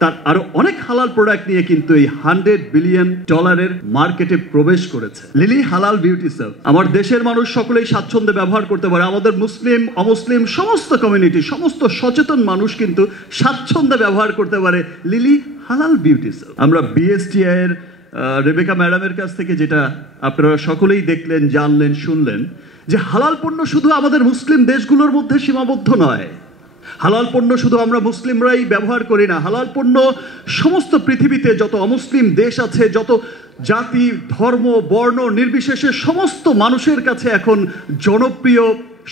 তার আরো অনেক হালাল প্রোডাক্ট নিয়ে কিন্তু এই $100 বিলিয়ন মার্কেটে প্রবেশ করেছে। লিলি হালাল বিউটি সোপ আমার দেশের মানুষ সকলেই স্বাচ্ছন্দ্যে ব্যবহার করতে পারে। আমাদের মুসলিম অমুসলিম সমস্ত কমিউনিটি, সমস্ত সচেতন মানুষ কিন্তু স্বাচ্ছন্দ্যে ব্যবহার করতে পারে লিলি হালাল বিউটি সোপ। আমরা বিএসটিআই এর রেবেকা ম্যাডামের কাছ থেকে যেটা আপনারা সকলেই দেখলেন, জানলেন, শুনলেন যে হালাল পণ্য শুধু আমাদের মুসলিম দেশগুলোর মধ্যে সীমাবদ্ধ নয়। হালাল পণ্য শুধু আমরা মুসলিমরাই ব্যবহার করি না, হালাল পণ্য সমস্ত পৃথিবীতে যত অমুসলিম দেশ আছে, যত জাতি ধর্ম বর্ণ নির্বিশেষে সমস্ত মানুষের কাছে এখন জনপ্রিয়,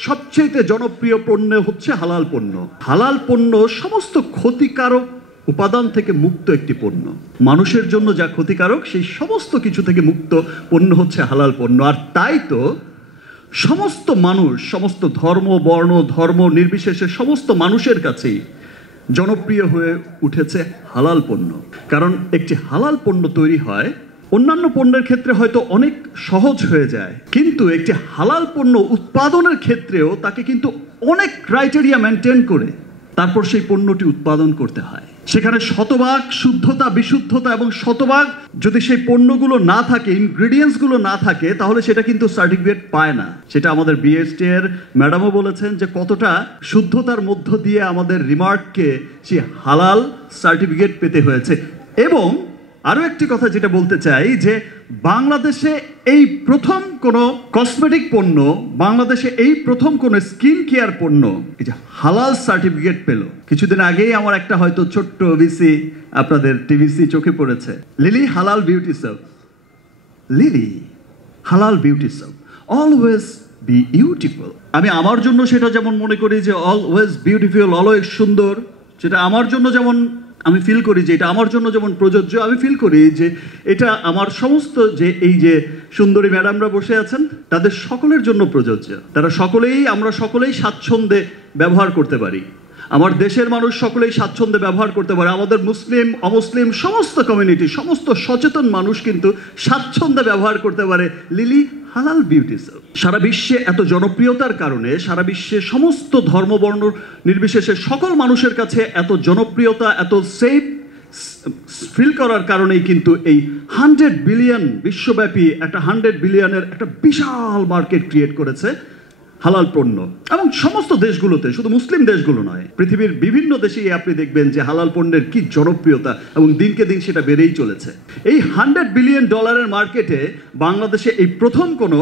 সবচেয়ে জনপ্রিয় পণ্য হচ্ছে হালাল পণ্য। হালাল পণ্য সমস্ত ক্ষতিকারক উপাদান থেকে মুক্ত একটি পণ্য। মানুষের জন্য যা ক্ষতিকারক সেই সমস্ত কিছু থেকে মুক্ত পণ্য হচ্ছে হালাল পণ্য। আর তাই তো সমস্ত মানুষ, সমস্ত ধর্ম বর্ণ ধর্ম নির্বিশেষে সমস্ত মানুষের কাছেই জনপ্রিয় হয়ে উঠেছে হালাল পণ্য। কারণ একটি হালাল পণ্য তৈরি হয় অন্যান্য পণ্যের ক্ষেত্রে হয়তো অনেক সহজ হয়ে যায়, কিন্তু একটি হালাল পণ্য উৎপাদনের ক্ষেত্রেও তাকে কিন্তু অনেক ক্রাইটেরিয়া মেনটেন করে তারপর সেই পণ্যটি উৎপাদন করতে হয়। সেখানে শতভাগ শুদ্ধতা, বিশুদ্ধতা এবং শতভাগ যদি সেই পণ্যগুলো না থাকে, ইনগ্রেডিয়েন্টসগুলো না থাকে, তাহলে সেটা কিন্তু সার্টিফিকেট পায় না। সেটা আমাদের বিএসটি এর ম্যাডামও বলেছেন যে কতটা শুদ্ধতার মধ্য দিয়ে আমাদের রিমার্ককে সে হালাল সার্টিফিকেট পেতে হয়েছে। এবং আরও একটি কথা যেটা বলতে চাই যে বাংলাদেশে এই প্রথম কোনো কসমেটিক পণ্য, বাংলাদেশে এই প্রথম কোনো স্কিন কেয়ার পণ্য এই যে হালাল সার্টিফিকেট পেল। কিছুদিন আগেই আমার একটা হয়তো ছোট্ট ওবিসি আপনাদের টিভিসি চোখে পড়েছে, লিলি হালাল বিউটি সোপ। লিলি হালাল beauty soap, always be beautiful. আমি আমার জন্য সেটা যেমন মনে করি যে অলওয়েজ বিউটিফুল, অলওয়েজ সুন্দর, সেটা আমার জন্য যেমন আমি ফিল করি যে এটা আমার জন্য যেমন প্রযোজ্য, আমি ফিল করি যে এটা আমার সমস্ত যে এই যে সুন্দরী ম্যাডামরা বসে আছেন তাদের সকলের জন্য প্রযোজ্য। তারা সকলেই, আমরা সকলেই স্বাচ্ছন্দ্যে ব্যবহার করতে পারি। আমার দেশের মানুষ সকলেই স্বাচ্ছন্দ্যে ব্যবহার করতে পারে। আমাদের মুসলিম অমুসলিম সমস্ত কমিউনিটি, সমস্ত সচেতন মানুষ কিন্তু স্বাচ্ছন্দ্যে ব্যবহার করতে পারে লিলি হালাল বিউটি সোপ। সারা বিশ্বে এত জনপ্রিয়তার কারণে, সারা বিশ্বে সমস্ত ধর্মবর্ণ নির্বিশেষে সকল মানুষের কাছে এত জনপ্রিয়তা, এত সেফ ফিল করার কারণেই কিন্তু এই 100 বিলিয়ন বিশ্বব্যাপী একটা 100 বিলিয়নের একটা বিশাল মার্কেট ক্রিয়েট করেছে হালাল পণ্য। এবং সমস্ত দেশগুলোতে, শুধু মুসলিম দেশগুলো নয়, পৃথিবীর বিভিন্ন দেশেই আপনি দেখবেন যে হালাল পণ্যের কি জনপ্রিয়তা, এবং দিনকে দিন সেটা বেড়েই চলেছে। এই $100 বিলিয়ন মার্কেটে বাংলাদেশে এই প্রথম কোনো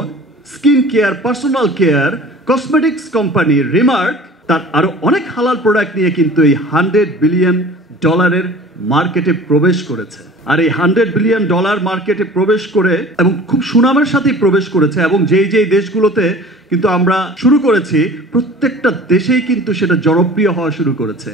skin care, personal care, cosmetics company remark তার আরো অনেক হালাল প্রোডাক্ট নিয়ে কিন্তু এই $100 বিলিয়ন মার্কেটে প্রবেশ করেছে। আর এই $100 বিলিয়ন মার্কেটে প্রবেশ করে এবং খুব সুনামের সাথেই প্রবেশ করেছে। এবং যেই যেই দেশগুলোতে কিন্তু আমরা শুরু করেছি, প্রত্যেকটা দেশেই কিন্তু সেটা জনপ্রিয় হওয়া শুরু করেছে।